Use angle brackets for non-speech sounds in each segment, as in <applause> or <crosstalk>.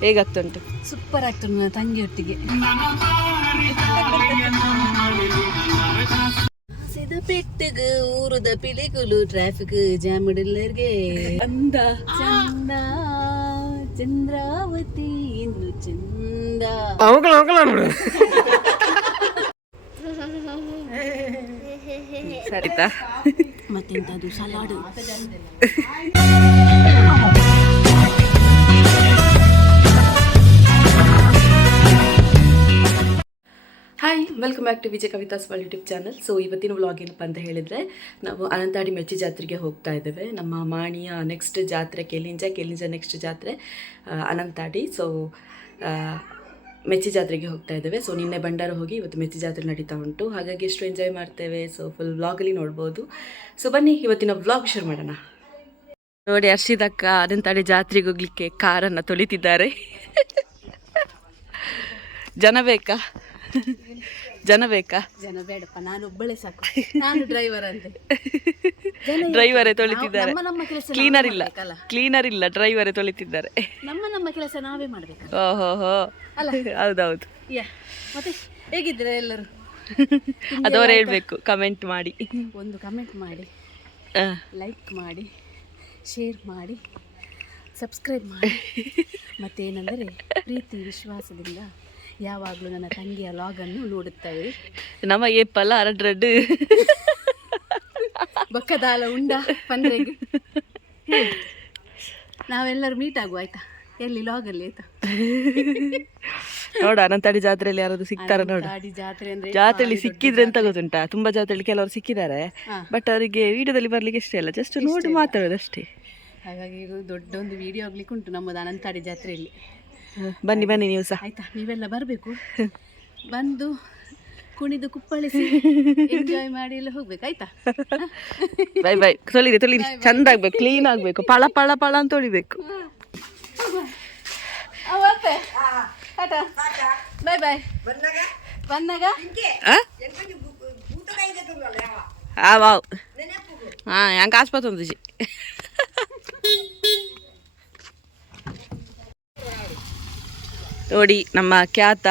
ಹೇಗಾಗ್ತಾ ಉಂಟು ಸೂಪರ್ ಆಗ್ತದೆ ನನ್ನ ತಂಗಿ ಒಟ್ಟಿಗೆ ಸಿದ ಪೆಟ್ಟಗ ಊರುದ ಪಿಲಿಗುಲು ಟ್ರಾಫಿಕ್ ಜಾಮ್ ಇಡಲರ್ಗೆ ಚಂದ ಚಂದ ಚಂದ್ರಾವತಿ ಇಂದು ಚಂದ. Sarita? ಮತ್ತೆಂತದು salad welcome back to Vijaya Kavitha's world YouTube channel so ಇವತ್ತಿನ ವ್ಲಾಗ್ ಏನಪ್ಪ ಅಂತ ಹೇಳಿದರೆ, ನಾವು ಅನಂತಾಡಿ ಮೆಚ್ಚಿ ಜಾತ್ರೆಗೆ ಹೋಗ್ತಾ ಇದ್ದೇವೆ. ನಮ್ಮ ಮಾಣಿಯ ನೆಕ್ಸ್ಟ್ ಜಾತ್ರೆ, ಕೆಲಿಂಜ ಕೆಲಿಂಜ ನೆಕ್ಸ್ಟ್ ಜಾತ್ರೆ ಅನಂತಾಡಿ. ಸೊ ಮೆಚ್ಚಿ ಜಾತ್ರೆಗೆ ಹೋಗ್ತಾ ಇದ್ದೇವೆ. ಸೊ ನಿನ್ನೆ ಬಂಡಾರ ಹೋಗಿ ಇವತ್ತು ಮೆಚ್ಚಿ ಜಾತ್ರೆ ನಡೀತಾ ಉಂಟು. ಹಾಗಾಗಿ ಎಷ್ಟು ಎಂಜಾಯ್ ಮಾಡ್ತೇವೆ? ಸೊ ಫುಲ್ ವ್ಲಾಗಲ್ಲಿ ನೋಡ್ಬೋದು. ಸೊ ಬನ್ನಿ, ಇವತ್ತಿನ ವ್ಲಾಗ್ ಶುರು ಮಾಡೋಣ. ನೋಡಿ ಹರ್ಷಿದಕ್ಕ ಅನಂತಾಡಿ ಜಾತ್ರೆಗೆ ಹೋಗ್ಲಿಕ್ಕೆ ಕಾರನ್ನು ತೊಳಿತಿದ್ದಾರೆ. <laughs> ಜನ ಬೇಕಾ? <laughs> ಜನ ಬೇಕಾ? ಜನ ಬೇಡಪ್ಪ ನಾನು ಒಬ್ಬಳೇ ಸಾಕು. ನಾನು ಡ್ರೈವರ್ ಅಂತೆ. ಡ್ರೈವರೇ <laughs> ತೊಳಿತಿದ್ದಾರೆ. ನಮ್ಮ ನಮ್ಮ ಕೆಲಸ ಕ್ಲೀನರ್ ಇಲ್ಲ. ಕ್ಲೀನರ್ ಇಲ್ಲ ಡ್ರೈವರೇ ತೊಳಿತಿದ್ದಾರೆ. ನಮ್ಮ ನಮ್ಮ ಕೆಲಸ ನಾವೇ ಮಾಡ್ಬೇಕು ಓಹೋ ಹೋ. ಅಲ್ಲ? ಹೌದೌದು. ಯಾ ಮತ್ತೆ ಹೇಗಿದ್ದೀರಾ ಎಲ್ಲರೂ? <laughs> ಅದವರೇ ಹೇಳ್ಬೇಕು ಕಮೆಂಟ್ ಮಾಡಿ. ಒಂದು ಕಮೆಂಟ್ ಮಾಡಿ. ಲೈಕ್ ಮಾಡಿ ಶೇರ್ ಮಾಡಿ ಸಬ್ಸ್ಕ್ರೈಬ್ ಮಾಡಿ. <laughs> ಮತ್ತೇನೆಂದರೆ ಪ್ರೀತಿ ವಿಶ್ವಾಸದಿಂದ ಯಾವಾಗಲೂ ನನ್ನ ತಂಗಿಯ ಲಾಗನ್ನು ನೋಡುತ್ತಾ ಇರಿ ನಮ್ಮ ಏಪಲ್ಲ ಅರಡ್ರಡ್ಡು ಬಕ್ಕದಾಲ ಉಂಡ ಪಂದ್ರೆಗೆ. ನಾವೆಲ್ಲರೂ ಮೀಟ್ ಆಗುವ ಆಯ್ತಾ? ಎಲ್ಲಿ ಲಾಗಲ್ಲಿ ಆಯ್ತಾ? ನೋಡ ಅನಂತಾಡಿ ಜಾತ್ರೆಯಲ್ಲಿ ಯಾರಾದ್ರು ಸಿಗ್ತಾರ ನೋಡ. ಜಾತ್ರೆ ಅಂದ್ರೆ ಜಾತ್ರೆಯಲ್ಲಿ ಸಿಕ್ಕಿದ್ರೆ ಅಂತ ಗೊತ್ತುಂಟಾ? ತುಂಬಾ ಜಾತ್ರೆಯಲ್ಲಿ ಕೆಲವರು ಸಿಕ್ಕಿದ್ದಾರೆ ಬಟ್ ಅವರಿಗೆ ವಿಡಿಯೋದಲ್ಲಿ ಬರ್ಲಿಕ್ಕೆ ಇಷ್ಟ ಇಲ್ಲ. ಜಸ್ಟ್ ನೋಡಿ ಮಾತಾಡೋದು ಅಷ್ಟೇ ಹಾಗಾಗಿ ಇದು ದೊಡ್ಡ ಒಂದು ವಿಡಿಯೋ ಆಗ್ಲಿಕ್ಕೆ ಉಂಟು ನಮ್ಮದು ಅನಂತಾಡಿ ಜಾತ್ರೆಯಲ್ಲಿ. ಬನ್ನಿ ಬನ್ನಿ ನೀವು ಸಹ. ಆಯ್ತಾ? ನೀವೆಲ್ಲ ಬರಬೇಕು? ಬಂದು ಕುಣಿದು ಕುಪ್ಪಳಿಸಿ ಎಂಜಾಯ್ ಮಾಡಿ ಎಲ್ಲ ಹೋಗ್ಬೇಕು ಆಯ್ತಾ? ಬೈ ಬೈ ತೊಳಿರಿ ತೊಳಿರಿ. ಚಂದ ಆಗ್ಬೇಕು ಕ್ಲೀನ್ ಆಗ್ಬೇಕು. ಪಳ ಪಳ ಪಳ ಅಂತ ತೊಳಿಬೇಕು. ಬಾಯ್ ಬಾಯ್ ಬಂದಾಗ? ಆ? ವಾವ್. ಹಾ ಹೆಂಗೆ ಆಸ್ಪತ್ರೆ ಒಂದು ನೋಡಿ ನಮ್ಮ ಖ್ಯಾತ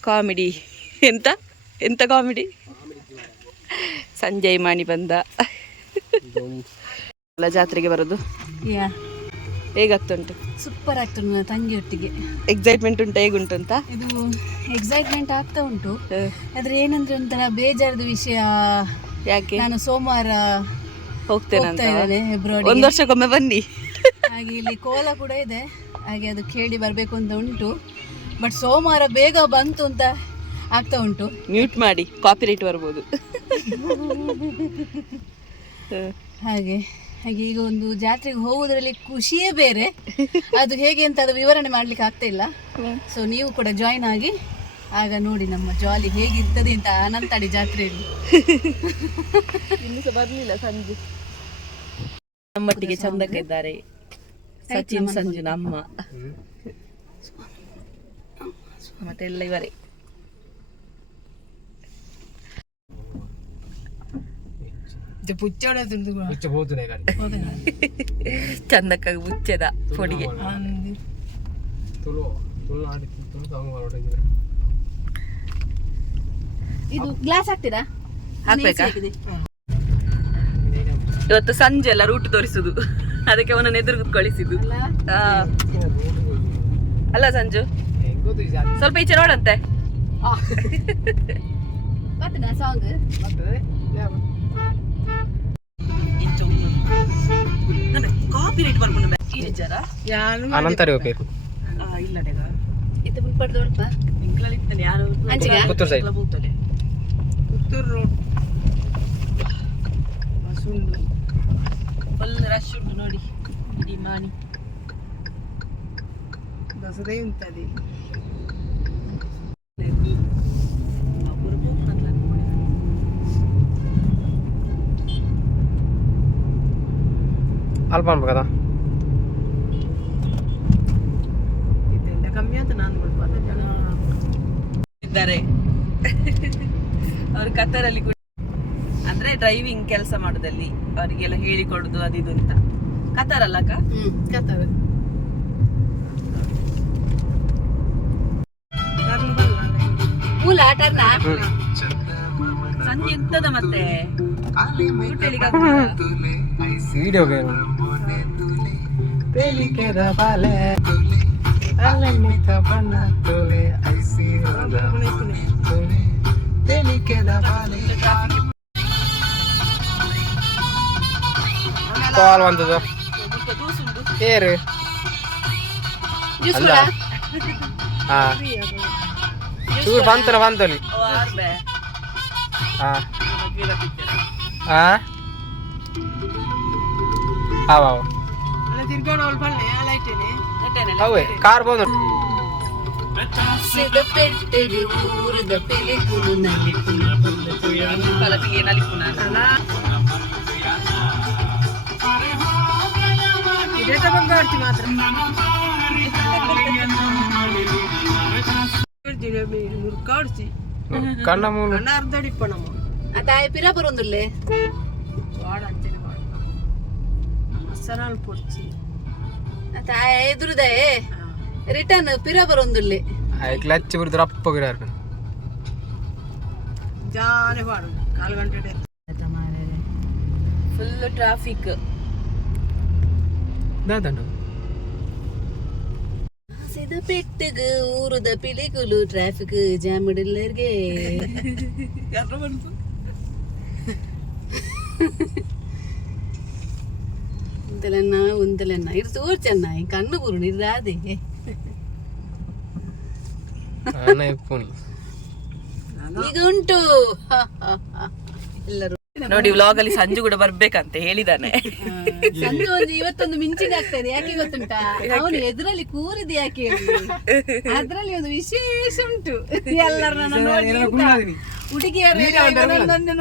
ಕಾಮಿಡಿ. ಎಂತ? ಎಂತ ಕಾಮಿಡಿ? ಸಂಜಯ್ ಮಾಣಿ ಬಂದ. ಎಲ್ಲ ಜಾತ್ರೆಗೆ ಬರೋದು? ಯಾ. ಹೇಗಾಗ್ತುಂಟು? ಸೂಪರ್ ಆಗ್ತದೆ ನನ್ನ ತಂಗಿ ಒಟ್ಟಿಗೆ ಎಕ್ಸೈಟ್ಮೆಂಟ್ ಉಂಟು ಹೇಗುಂಟು ಅಂತ ಇದು ಎಕ್ಸೈಟ್ಮೆಂಟ್ ಆಗ್ತಾ ಉಂಟು. ಆದ್ರೆ ಏನಂದ್ರೆ ಒಂಥರ ಬೇಜಾರದ ವಿಷಯ. ಯಾಕೆ? ನಾನು ಸೋಮವಾರ ಹೋಗ್ತೇನೆ ಅಂತ ಒಂದು ವರ್ಷಕ್ಕೊಮ್ಮೆ ಬನ್ನಿ. ಹಾಗೆ ಇಲ್ಲಿ ಕೋಲ ಕೂಡ ಇದೆ. ಹಾಗೆ ಅದು ಕೇಳಿ ಬರಬೇಕು ಅಂತ ಉಂಟು. ಬಟ್ ಸೋಮವಾರ ಬೇಗ ಬಂತು ಅಂತ ಆಗ್ತಾ ಉಂಟು. ಮ್ಯೂಟ್ ಮಾಡಿ ಕಾಪಿರೈಟ್ ಬರ್ಬೋದು. ಹ. ಹಾಗೆ ಹಾಗೆ ಈಗ ಒಂದು ಜಾತ್ರೆಗೆ ಹೋಗೋದ್ರಲ್ಲಿ ಖುಷಿಯೇ ಬೇರೆ. ಅದು ಹೇಗೆ ಅಂತ ಅದು ವಿವರಣೆ ಮಾಡ್ಲಿಕ್ಕೆ ಆಗ್ತಾ ಇಲ್ಲ. ಸೊ ನೀವು ಕೂಡ ಜಾಯಿನ್ ಆಗಿ ಆಗ ನೋಡಿ ನಮ್ಮ ಜಾಲಿ ಹೇಗಿರ್ತದೆ ಅಂತ ಅನಂತಾಡಿ ಜಾತ್ರೆಯಲ್ಲಿ. ಇನ್ನೂ ಸಹ ಬರ್ಲಿಲ್ಲ ಸಂಜೆ. ನಮ್ಮೊಟ್ಟಿಗೆ ಚಂದಕ್ಕೆ ಇದ್ದಾರೆ. ಸಚಿನ್ ಸಂಜುನ ಅಮ್ಮ ಮತ್ತೆ ಎಲ್ಲ ಇವರೇ. <laughs> ಚಂದಕ್ಕಾಗಿ ಬುಚ್ಚದ ಪೊಡಿಗೆ. ತುಳು ತುಳು ಆಡಿ ತುಳು ಸಾಂಗ್ ಹೊರಟಿದ್ರೆ ಇದು ಗ್ಲಾಸ್ ಹಾಕ್ತೀರಾ? ಹಾಕ್ಬೇಕಾ? ಇವತ್ತು ಸಂಜೆ ಎಲ್ಲ ರೂಟ್ ತೋರಿಸುದು. ಅದಕ್ಕೆ ಅವನನ್ನು ಎದುರು ಕುತ್ಕೊಳಿಸಿದ್ದು ಅಲ್ಲ? ಆ, ಅಲ್ಲ ಸಂಜು ಸ್ವಲ್ಪ ಈಚೆ ನೋಡಂತೆ. ಅನಂತರ ಹೋಗ್ಬೇಕು? ಪುತ್ತೂರು ಪುತ್ತೂರು ರೋಡ್. ಸುಳ್ಳು ಫುಲ್ ರಶ್ ಉಂಟು ನೋಡಿ ಇಡೀ ಮಾನಿ. ದಸರೇ ಉಂಟದೆ. ಅಲ್ಪ ಅನ್ಬೇಕದ ಇದೆಲ್ಲ ಕಮ್ಮಿ ಅಂತ ನಾನು ಇದ್ದಾರೆ. <laughs> ಅವ್ರು ಕತ್ತರಲ್ಲಿ ಕೂಡ ಡ್ರೈವಿಂಗ್ ಕೆಲಸ ಮಾಡೋದಲ್ಲಿ ಅವರಿಗೆಲ್ಲ ಹೇಳಿಕೊಡುದು ಅದು ಇದು ಅಂತ. ಕತಾರಲ್ಲ ಅಕ್ಕ? ಕತಾರ ಮತ್ತೆ? ಕಾಲ್ ಬಂದದ್ದು. ಏರು ಜ್ಯೂಸ್ ಅಲ್ಲ. ಹಾ. ಚೂರು ಬಂತನ ಬಂತಲಿ ಹಾ. ಹಾ ಹಾವ ಅವೇ ಕಾರ್ ಬಂದು ಪೆಟ್ಟೆಗೆ ಊರದ ಪೆಲೆಗುಳು ನಲ್ಲಿ ಕಣ್ಣ ಮೂಲು ಅದಾಯ ಪಿರ ಬರೊಂದುಲ್ಲೆ ಅದಾಯ ಎದುರುದೇ. ರಿಟರ್ನ್ ಪಿರ ಬರೊಂದುಲ್ಲೆ ಕ್ಲಚ್ ಬಿಡ್ತಾರೆ ಅಪ್ಪ ಗಿಡ ಇರ್ಕೊಂಡು ಫುಲ್ ಟ್ರಾಫಿಕ್ ದಾದಣ್ಣ ಫುಲ್ ಪೆಟ್ಟಗ ಊರದ ಪಿಲಿಗುಲು ಟ್ರಾಫಿಕ್ ಜಾಮ್ ಇಡಲ್ಲರ್ಗೆ ಉಂತಲೆನ್ನ ಉಂತಲೆನ್ನ ಇದು ತೋರ್ ಚೆನ್ನ ಕಣ್ಣು ಅಣ್ಣ ಪೋಣಿ ಈಗ ಉಂಟು. <laughs> ಎಲ್ಲರೂ ನೋಡಿ ವ್ಲಾಗ್ ಅಲ್ಲಿ ಸಂಜು ಕೂಡ ಬರ್ಬೇಕಂತ ಹೇಳಿದಾನೆ. ಸಂಜು ಒಂದು ಇವತ್ತೊಂದು ಆಗ್ತಾ ಇದೆ ಯಾಕೆ ಗೊತ್ತುಂಟಾ? ಅವನು ಎದುರಲ್ಲಿ ಕೂರಿದ ಯಾಕೆ? ಅದ್ರಲ್ಲಿ ಒಂದು ವಿಶೇಷ ಉಂಟು. ಎಲ್ಲರನ್ನ ನೋಡಿ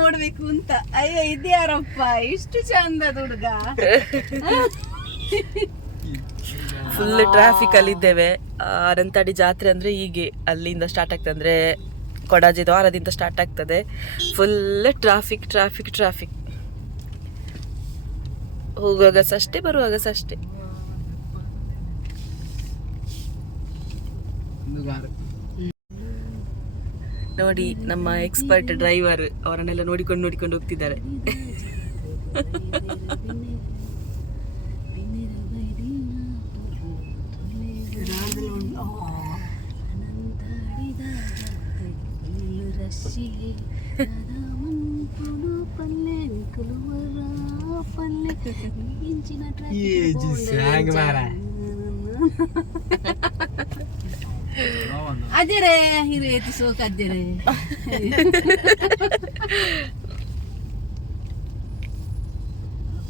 ನೋಡ್ಬೇಕು ಅಂತ. ಅಯ್ಯೋ ಇದ್ಯಾರಪ್ಪ ಇಷ್ಟು ಚಂದದ ಹುಡುಗ. ಫುಲ್ ಟ್ರಾಫಿಕ್ ಅಲ್ಲಿ ಇದ್ದೇವೆ ಅರಂತಾಡಿ ಅನಂತಾಡಿ ಜಾತ್ರೆ ಅಂದ್ರೆ ಹೀಗೆ ಅಲ್ಲಿಂದ ಸ್ಟಾರ್ಟ್ ಆಗ್ತಂದ್ರೆ ಕೊಡಾಜಿ ದ್ವಾರದಿಂದ ಸ್ಟಾರ್ಟ್ ಆಗ್ತದೆ. ಫುಲ್ ಟ್ರಾಫಿಕ್ ಟ್ರಾಫಿಕ್ ಟ್ರಾಫಿಕ್ ಹೋಗುವಾಗ ಸಷ್ಟೇ, ಬರುವಾಗ ಸಷ್ಟೇ. ನೋಡಿ ನಮ್ಮ ಎಕ್ಸ್ಪರ್ಟ್ ಡ್ರೈವರ್ ಅವರನ್ನೆಲ್ಲ ನೋಡಿಕೊಂಡು ನೋಡಿಕೊಂಡು ಹೋಗ್ತಿದ್ದಾರೆ. వచ్చి అదేరే రేతి సోక అదేరే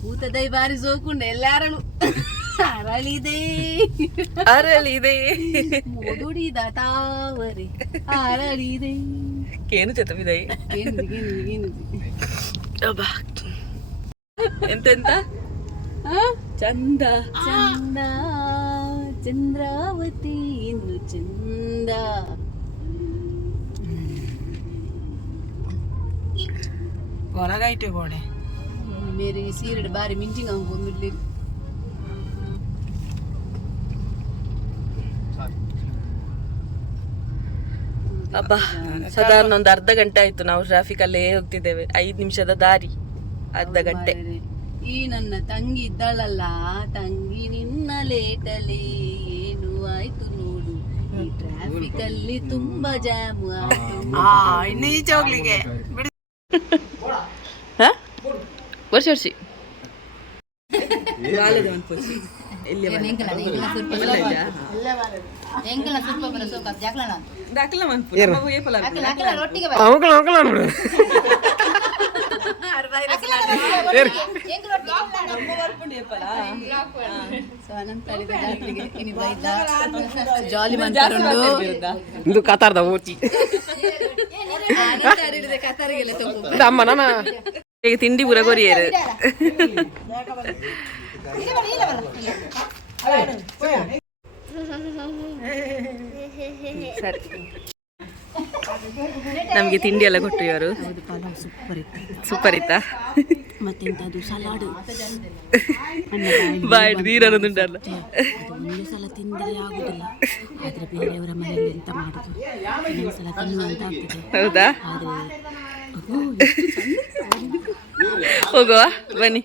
ఊతదై బారి సోకుండా ఎల్లారలు అరళిదే అరళిదే మొగుడి దాతావరి అరళిదే ಕೇನು ಚತವಿದೈ ಏನಿದೆ ಏನಿದೆ ಏನಿದೆ ಅಬ್ಬಾ. ಎಂತೆಂತ ಚಂದ ಚಂದ ಚಂದ್ರಾವತಿ ಇನ್ನು ಚಂದ ಹೊರಗಾಯ್ತು ಗೋಡೆ ಮೇರೆ ಸೀರೆಡ್ ಬಾರಿ ಮಿಂಚಿಂಗ್ ಹಂಗ ಅಬ್ಬಾ ಸಾಧಾರಣ ಒಂದು ಅರ್ಧ ಗಂಟೆ ಆಯ್ತು ನಾವು ಟ್ರಾಫಿಕ್ ಅಲ್ಲೇ ಹೋಗ್ತಿದ್ದೇವೆ. ಐದು ನಿಮಿಷದ ದಾರಿ ಅರ್ಧ ಗಂಟೆ. ಈ ನನ್ನ ತಂಗಿ ಇದ್ದಾಳಲ್ಲ ತಂಗಿ ನಿನ್ನ ಲೇಟಲ್ಲಿ ಏನು ಆಯ್ತು ನೋಡು. ಈ ಟ್ರಾಫಿಕ್ ಅಲ್ಲಿ ತುಂಬಾ ಜಾಮ್ ಆಯ್ತು ಹಾ? ವರ್ಷ ವರ್ಷಿ. ಜಾಲಿ ಇದು ಕತಾರ್ದ ಓಚಿ ಅಮ್ಮ ನಾನ ತಿಂಡಿ ಬುರಗೊರಿಯರು ಸರಿ. ನಮಗೆ ತಿಂಡಿ ಎಲ್ಲ ಕೊಟ್ಟು ಇವರು. ಸೂಪರ್ ಇತ್ತಾ? ಬಾಯ್ ಒಂದು ಸಲ ತಿಂದರೆ ಆಗುದಿಲ್ಲ ಆದ್ರೆ ಬೇರೆಯವರ ಮನೆಯಲ್ಲಿ ಎಂತ ಮಾಡುದು ಹೌದಾ? ಹೋಗುವ ಬನ್ನಿ